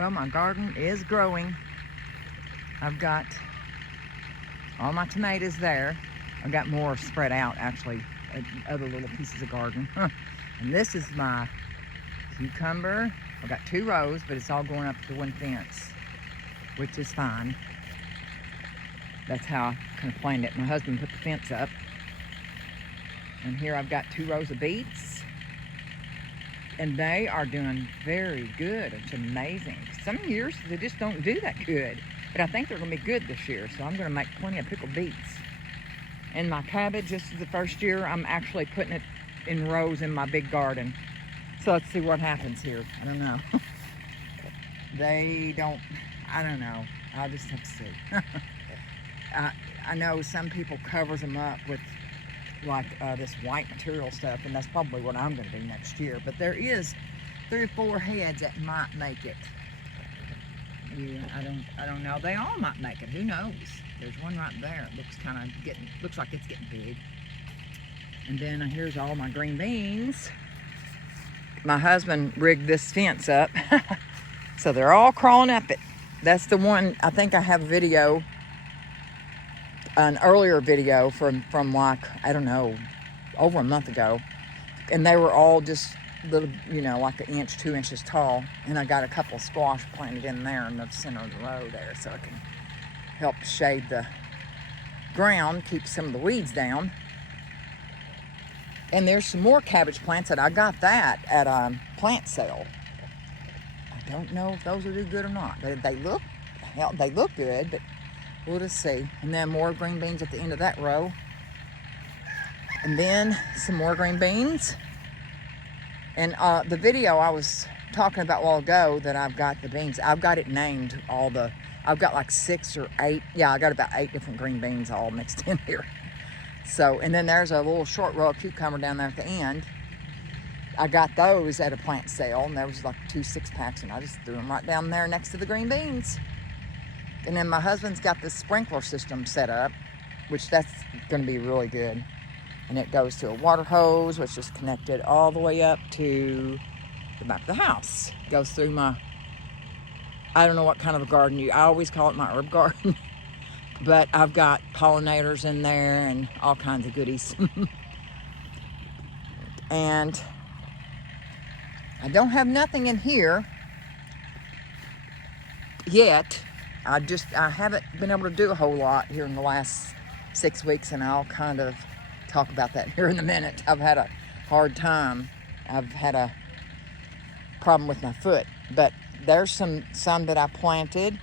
Well, my garden is growing. I've got all my tomatoes there. I've got more spread out, actually, other little pieces of garden. And this is my cucumber. I've got 2 rows, but it's all going up to one fence, which is fine. That's how I kind of planned it. My husband put the fence up. And here I've got 2 rows of beets. And they are doing very good. It's amazing. Some years they just don't do that good. But I think they're going to be good this year. So I'm going to make plenty of pickled beets. And my cabbage, this is the first year I'm actually putting it in rows in my big garden. So let's see what happens here. I don't know. I don't know. I'll just have to see. I know some people covers them up with like this white material stuff, and that's probably what I'm going to do next year. But there is 3 or 4 heads that might make it. Yeah, I don't know. They all might make it. Who knows? There's one right there. It looks like it's getting big. And then here's all my green beans. My husband rigged this fence up, so they're all crawling up it. That's the one. I think I have a video. An earlier video from like, I don't know, over a month ago, and they were all just little, like 1 inch, 2 inches tall, and I got a couple of squash planted in there in the center of the row there, so it can help shade the ground, keep some of the weeds down. And there's some more cabbage plants that I got that at a plant sale. I don't know if those will do good or not. They look good, but we'll just see. And then more green beans at the end of that row. And then some more green beans. And the video I was talking about a while ago that I've got the beans, I've got it named I've got like 6 or 8. Yeah, I got about 8 different green beans all mixed in here. So, and then there's a little short row of cucumber down there at the end. I got those at a plant sale, and there was like 2 6-packs, and I just threw them right down there next to the green beans. And then my husband's got this sprinkler system set up, which that's going to be really good. And it goes to a water hose, which is connected all the way up to the back of the house. It goes through I don't know what kind of a garden I always call it my herb garden. But I've got pollinators in there and all kinds of goodies. And I don't have nothing in here yet. I haven't been able to do a whole lot here in the last 6 weeks, and I'll kind of talk about that here in a minute. I've had a hard time. I've had a problem with my foot, but there's some that I planted.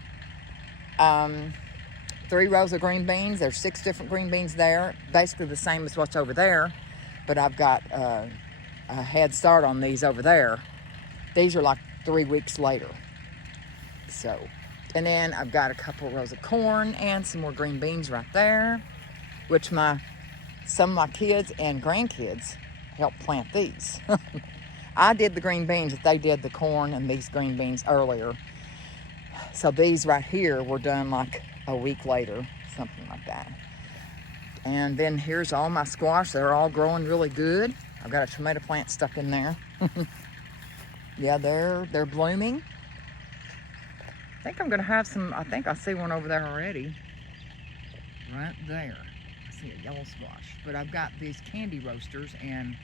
3 rows of green beans. There's 6 different green beans there, basically the same as what's over there, but I've got a head start on these over there. These are like 3 weeks later. So, and then I've got a couple rows of corn and some more green beans right there, which some of my kids and grandkids helped plant these. I did the green beans, but they did the corn and these green beans earlier. So these right here were done like a week later, something like that. And then here's all my squash. They're all growing really good. I've got a tomato plant stuck in there. Yeah, they're blooming. I think I'm gonna have some. I think I see one over there already. Right there. I see a yellow squash. But I've got these candy roasters and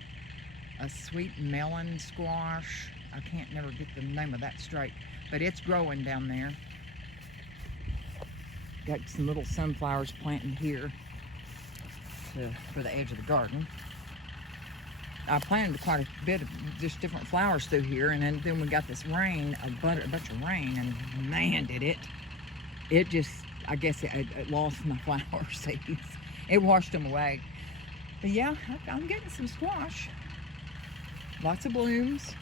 a sweet melon squash. I can't never get the name of that straight, but it's growing down there. Got some little sunflowers planted here for the edge of the garden. I planted quite a bit of just different flowers through here, and then we got this rain, a bunch of rain, and man, did it. It just, I guess it lost my flower seeds. It washed them away. But yeah, I'm getting some squash. Lots of blooms.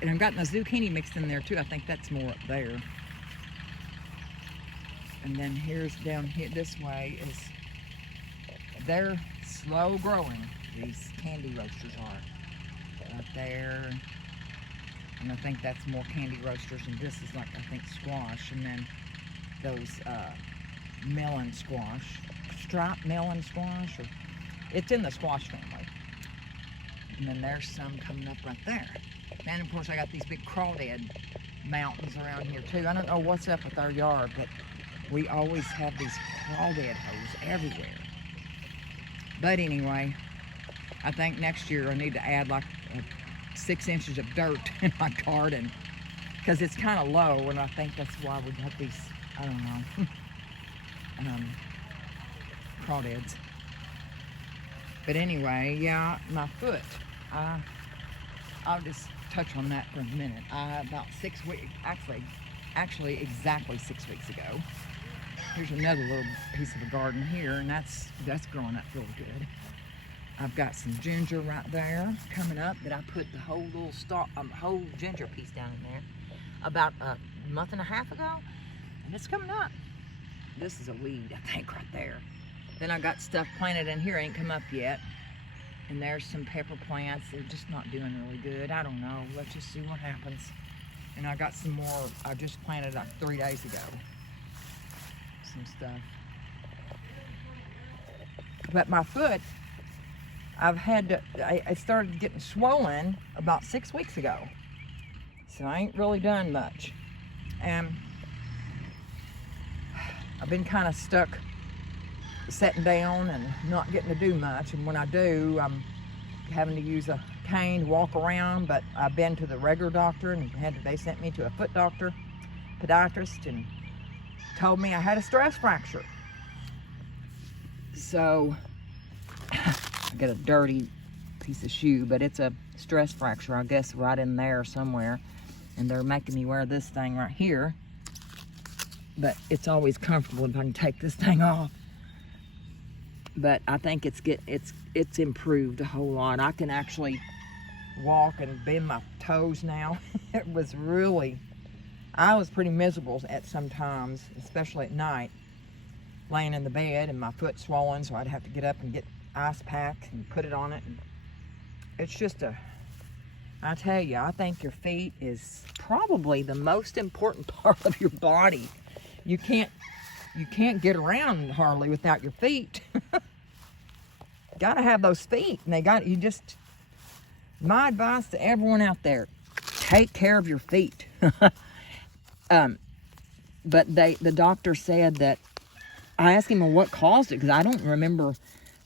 And I've got my zucchini mixed in there too. I think that's more up there. And then here's down here this way is, they're slow growing. These candy roasters are right there. And I think that's more candy roasters, and this is like, I think, squash. And then those melon squash, striped melon squash, or it's in the squash family. And then there's some coming up right there. And of course I got these big crawdad mountains around here too. I don't know what's up with our yard, but we always have these crawdad holes everywhere. But anyway, I think next year I need to add like 6 inches of dirt in my garden because it's kind of low, and I think that's why we have these, I don't know, crawdads. But anyway, yeah, my foot, I'll just touch on that for a minute. About 6 weeks, actually exactly 6 weeks ago, here's another little piece of a garden here, and that's growing up really good. I've got some ginger right there coming up that I put the whole little whole ginger piece down in there about a month and a half ago, and it's coming up. This is a weed, I think, right there. Then I got stuff planted in here, ain't come up yet. And there's some pepper plants. They're just not doing really good. I don't know. Let's just see what happens. And I got some more I just planted like 3 days ago. Some stuff. But my foot, I started getting swollen about 6 weeks ago. So I ain't really done much. And I've been kind of stuck sitting down and not getting to do much, and when I do, I'm having to use a cane to walk around. But I've been to the regular doctor, and they sent me to a foot doctor, podiatrist, and told me I had a stress fracture. So I got a dirty piece of shoe, but it's a stress fracture, I guess, right in there somewhere, and they're making me wear this thing right here, but it's always comfortable if I can take this thing off. But I think it's improved a whole lot. I can actually walk and bend my toes now. I was pretty miserable at some times, especially at night, laying in the bed and my foot swollen, so I'd have to get up and get ice pack and put it on it. And it's just I tell you, I think your feet is probably the most important part of your body. You can't get around hardly without your feet. Gotta have those feet, and my advice to everyone out there, take care of your feet. But the doctor said that, I asked him what caused it, because I don't remember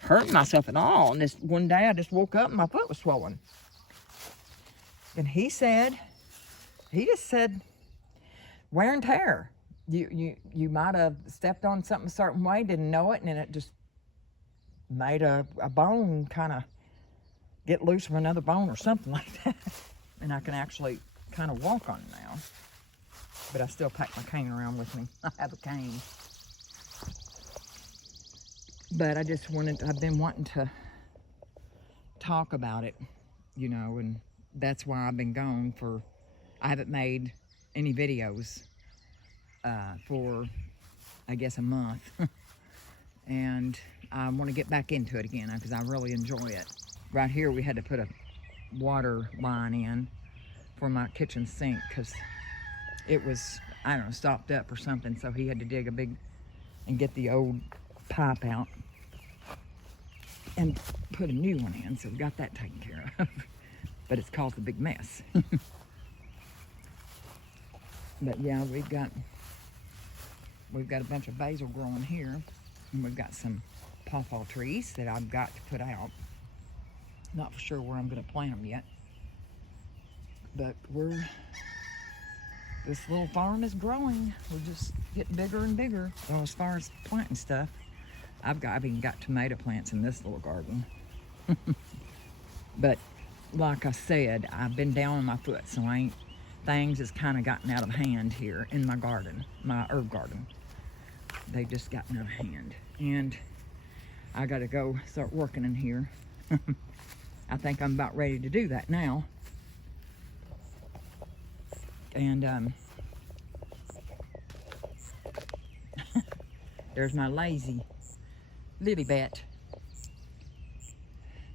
hurting myself at all. And this one day I just woke up and my foot was swollen. And he just said, wear and tear. You might have stepped on something a certain way, didn't know it, and then it just made a bone kind of get loose from another bone or something like that. And I can actually kind of walk on it now. But I still pack my cane around with me. I have a cane. But I've been wanting to talk about it, and that's why I've been gone I haven't made any videos for, I guess, a month. And I want to get back into it again because I really enjoy it. Right here we had to put a water line in for my kitchen sink because it was, I don't know, stopped up or something, so he had to dig and get the old pipe out and put a new one in, so we got that taken care of. But it's caused a big mess. But yeah, we've got a bunch of basil growing here, and we've got some pawpaw trees that I've got to put out. Not for sure where I'm going to plant them yet, but this little farm is growing. We're just getting bigger and bigger. Well, as far as planting stuff, I've even got tomato plants in this little garden. But like I said, I've been down on my foot, so things has kind of gotten out of hand here in my garden, my herb garden. They just gotten out of hand, and I got to go start working in here. I think I'm about ready to do that now. And there's my lazy lily bat.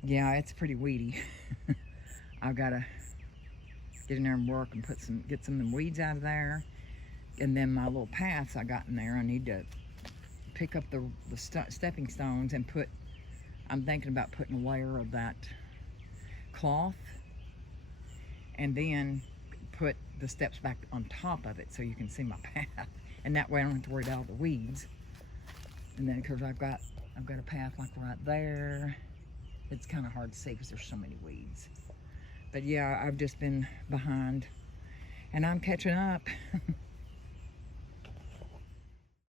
Yeah, it's pretty weedy. I've got to get in there and work and get some of them weeds out of there. And then my little paths I got in there, I need to pick up the stepping stones and I'm thinking about putting a layer of that cloth, and then put the steps back on top of it so you can see my path. And that way I don't have to worry about all the weeds. And then because I've got a path like right there. It's kind of hard to see because there's so many weeds. But yeah, I've just been behind and I'm catching up.